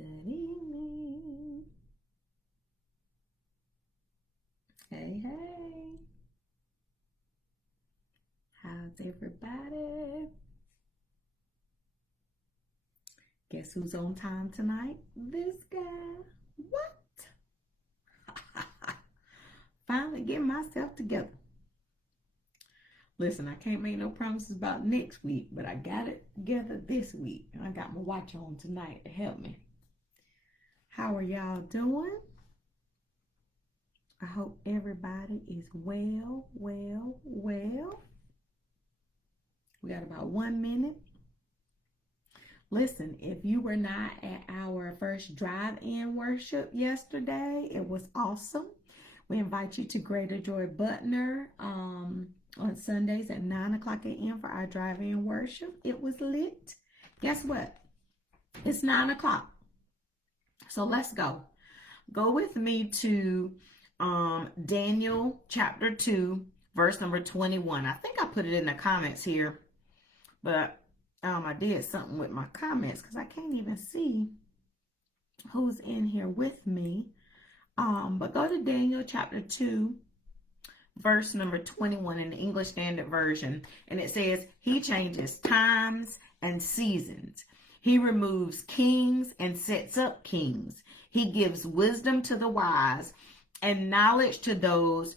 Good evening. Hey, hey. How's everybody? Guess who's on time tonight? This guy. What? Finally getting myself together. Listen, I can't make no promises about next week, but I got it together this week. And I got my watch on tonight to help me. How are y'all doing? I hope everybody is well. We got about 1 minute. Listen, if you were not at our first drive-in worship yesterday, it was awesome. We invite you to Greater Joy Butner on Sundays at 9 o'clock a.m. for our drive-in worship. It was lit. Guess what? It's 9 o'clock. So let's go. Go with me to Daniel chapter 2, verse number 21. I think I put it in the comments here, but I did something with my comments because I can't even see who's in here with me. But go to Daniel chapter 2, verse number 21 in the English Standard Version. And it says, he changes times and seasons. He removes kings and sets up kings. He gives wisdom to the wise and knowledge to those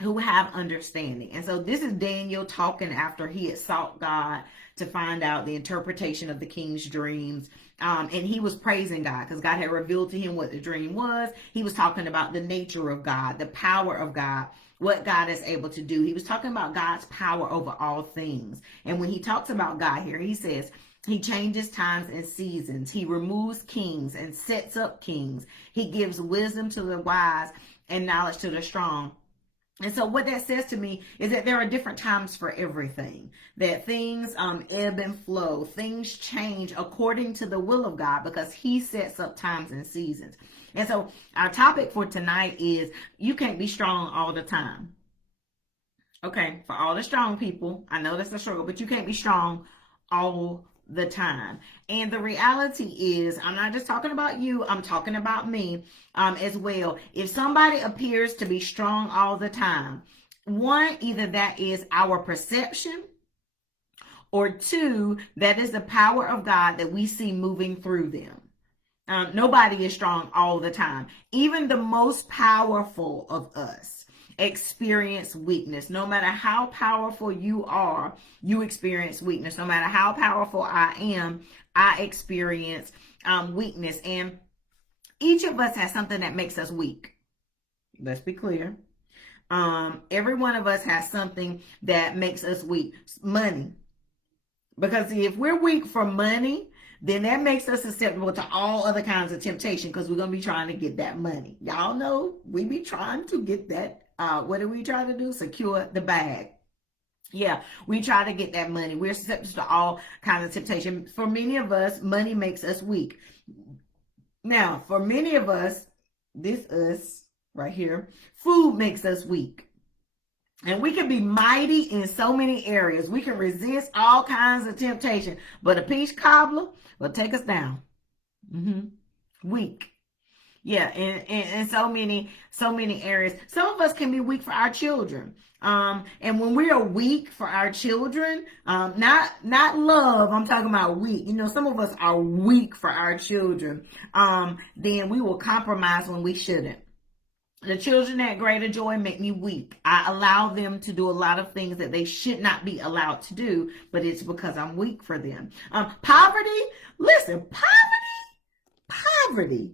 who have understanding. And so this is Daniel talking after he had sought God to find out the interpretation of the king's dreams. And he was praising God because God had revealed to him what the dream was. He was talking about the nature of God, the power of God, what God is able to do. He was talking about God's power over all things. And when he talks about God here, he says, he changes times and seasons. He removes kings and sets up kings. He gives wisdom to the wise and knowledge to the strong. And so what that says to me is that there are different times for everything, that things ebb and flow, things change according to the will of God because he sets up times and seasons. And so our topic for tonight is you can't be strong all the time. Okay, for all the strong people, I know that's a struggle, but you can't be strong all the time. And the reality is, I'm not just talking about you, I'm talking about me as well. If somebody appears to be strong all the time, one, either that is our perception, or two, that is the power of God that we see moving through them. Nobody is strong all the time. Even the most powerful of us experience weakness. No matter how powerful you are, you experience weakness. No matter how powerful I am, I experience weakness. And each of us has something that makes us weak. Let's be clear. Every one of us has something that makes us weak. Money. Because if we're weak for money, then that makes us susceptible to all other kinds of temptation because we're going to be trying to get that money. Y'all know we be trying to get that. What do we try to do? Secure the bag. Yeah, we try to get that money. We're susceptible to all kinds of temptation. For many of us, money makes us weak. Now, for many of us, this us right here, food makes us weak. And we can be mighty in so many areas. We can resist all kinds of temptation. But a peach cobbler will take us down. Weak. Yeah, in so many areas. Some of us can be weak for our children. And when we are weak for our children, not love, I'm talking about weak. You know, some of us are weak for our children. Then we will compromise when we shouldn't. The children at Greater Joy make me weak. I allow them to do a lot of things that they should not be allowed to do, but it's because I'm weak for them. Poverty, listen, poverty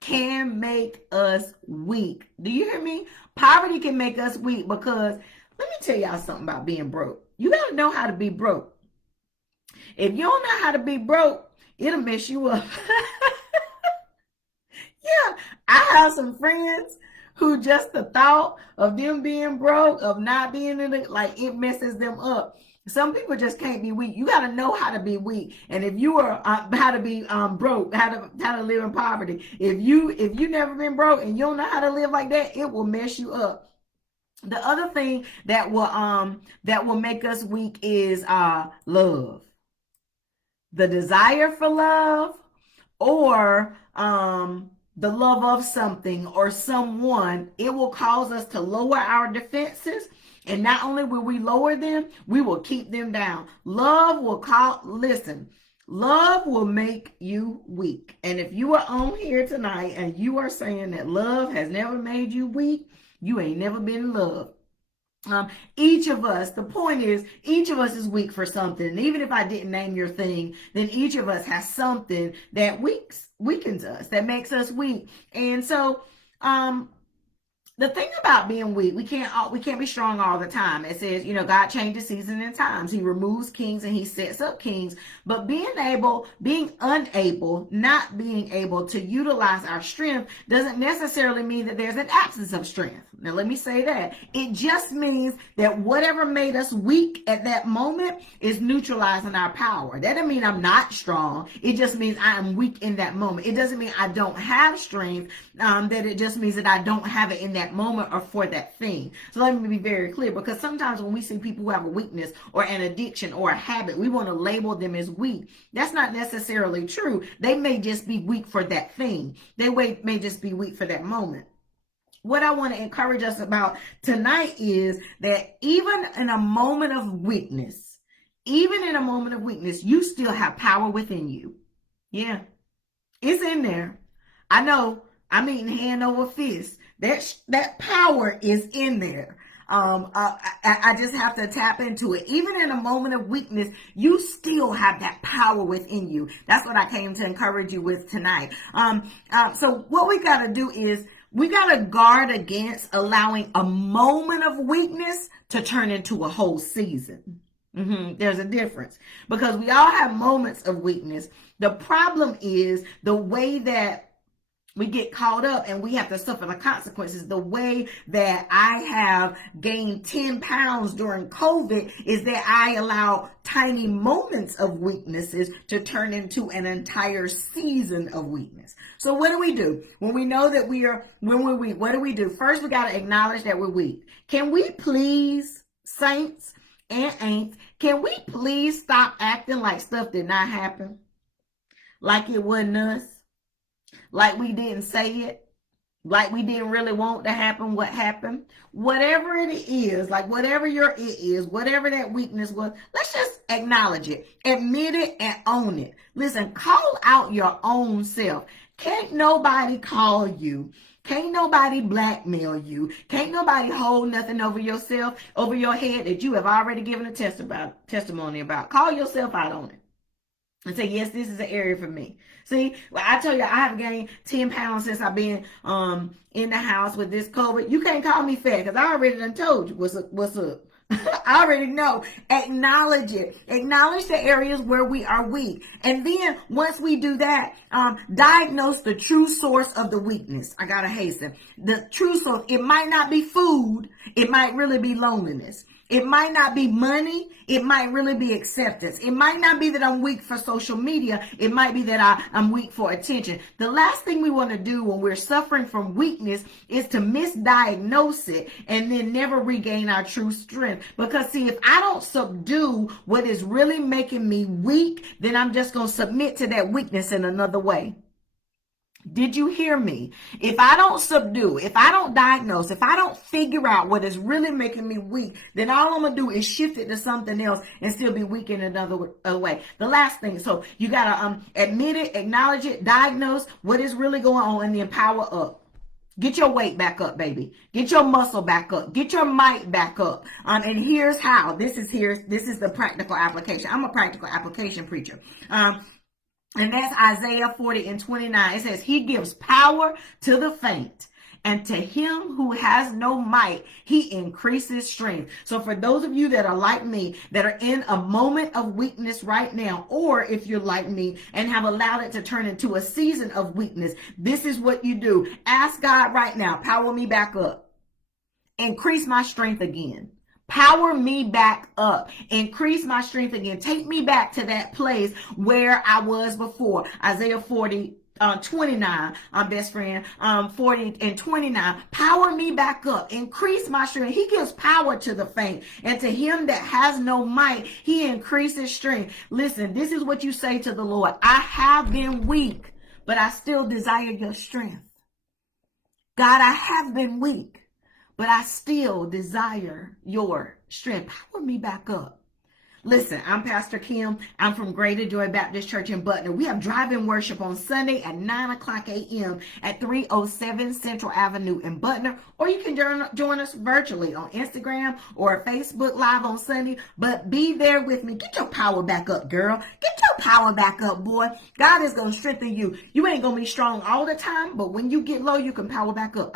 can make us weak. Do you hear me? Poverty can make us weak because let me tell y'all something about being broke. You gotta know how to be broke. If you don't know how to be broke, it'll mess you up. Yeah, I have some friends who just the thought of them being broke, of not being in it, like it messes them up. Some people just can't be weak. You got to know how to be weak. And if you are how to be broke, how to live in poverty. If you never been broke and you don't know how to live like that, it will mess you up. The other thing that will make us weak is love. The desire for love or the love of something or someone, it will cause us to lower our defenses. And not only will we lower them, we will keep them down. Love will make you weak. And if you are on here tonight and you are saying that love has never made you weak, you ain't never been in love. Each of us, the point is, each of us is weak for something. And even if I didn't name your thing, then each of us has something that weakens us, that makes us weak. And so, the thing about being weak, we can't be strong all the time. It says, God changes seasons and times. He removes kings and he sets up kings. But being unable, not being able to utilize our strength doesn't necessarily mean that there's an absence of strength. Now, let me say that. It just means that whatever made us weak at that moment is neutralizing our power. That doesn't mean I'm not strong. It just means I am weak in that moment. It doesn't mean I don't have strength. That it just means that I don't have it in that moment or for that thing. So let me be very clear, because sometimes when we see people who have a weakness or an addiction or a habit, we want to label them as weak. That's not necessarily true. They may just be weak for that thing. They may just be weak for that moment. What I want to encourage us about tonight is that even in a moment of weakness, you still have power within you. Yeah, it's in there. I know I'm eating hand over fist. That power is in there. I just have to tap into it. Even in a moment of weakness, you still have that power within you. That's what I came to encourage you with tonight. So what we got to do is we got to guard against allowing a moment of weakness to turn into a whole season. There's a difference, because we all have moments of weakness. The problem is the way that we get caught up and we have to suffer the consequences. The way that I have gained 10 pounds during COVID is that I allow tiny moments of weaknesses to turn into an entire season of weakness. So what do? When we know that when we're weak, what do? First, we got to acknowledge that we're weak. Can we please, saints and ain'ts, can we please stop acting like stuff did not happen? Like it wasn't us? Like we didn't say it, like we didn't really want to happen what happened. Whatever it is, like whatever your it is, whatever that weakness was, let's just acknowledge it, admit it, and own it. Listen, call out your own self. Can't nobody call you. Can't nobody blackmail you. Can't nobody hold nothing over yourself, over your head that you have already given a testimony about. Call yourself out on it and say, yes, this is an area for me. See, well, I tell you, I have gained 10 pounds since I've been in the house with this COVID. You can't call me fat, because I already done told you what's up. I already know. Acknowledge it. Acknowledge the areas where we are weak. And then once we do that, diagnose the true source of the weakness. I gotta hasten. The true source, it might not be food. It might really be loneliness. It might not be money. It might really be acceptance. It might not be that I'm weak for social media. It might be that I'm weak for attention. The last thing we want to do when we're suffering from weakness is to misdiagnose it and then never regain our true strength. Because see, if I don't subdue what is really making me weak, then I'm just going to submit to that weakness in another way. Did you hear me? If I don't subdue, if I don't diagnose, if I don't figure out what is really making me weak, then all I'm going to do is shift it to something else and still be weak in another way. The last thing, so you got to admit it, acknowledge it, diagnose what is really going on, and then power up. Get your weight back up, baby. Get your muscle back up. Get your might back up. And here's how. This is the practical application. I'm a practical application preacher. And that's Isaiah 40:29. It says, he gives power to the faint, and to him who has no might, he increases strength. So for those of you that are like me, that are in a moment of weakness right now, or if you're like me and have allowed it to turn into a season of weakness, this is what you do. Ask God right now, power me back up. Increase my strength again. Power me back up. Increase my strength again. Take me back to that place where I was before. Isaiah 40:29, best friend, 40:29. Power me back up. Increase my strength. He gives power to the faint, and to him that has no might, he increases strength. Listen, this is what you say to the Lord. I have been weak, but I still desire your strength. God, I have been weak, but I still desire your strength. Power me back up. Listen, I'm Pastor Kim. I'm from Greater Joy Baptist Church in Butner. We have drive-in worship on Sunday at 9 o'clock a.m. at 307 Central Avenue in Butner. Or you can join us virtually on Instagram or Facebook Live on Sunday. But be there with me. Get your power back up, girl. Get your power back up, boy. God is going to strengthen you. You ain't going to be strong all the time, but when you get low, you can power back up.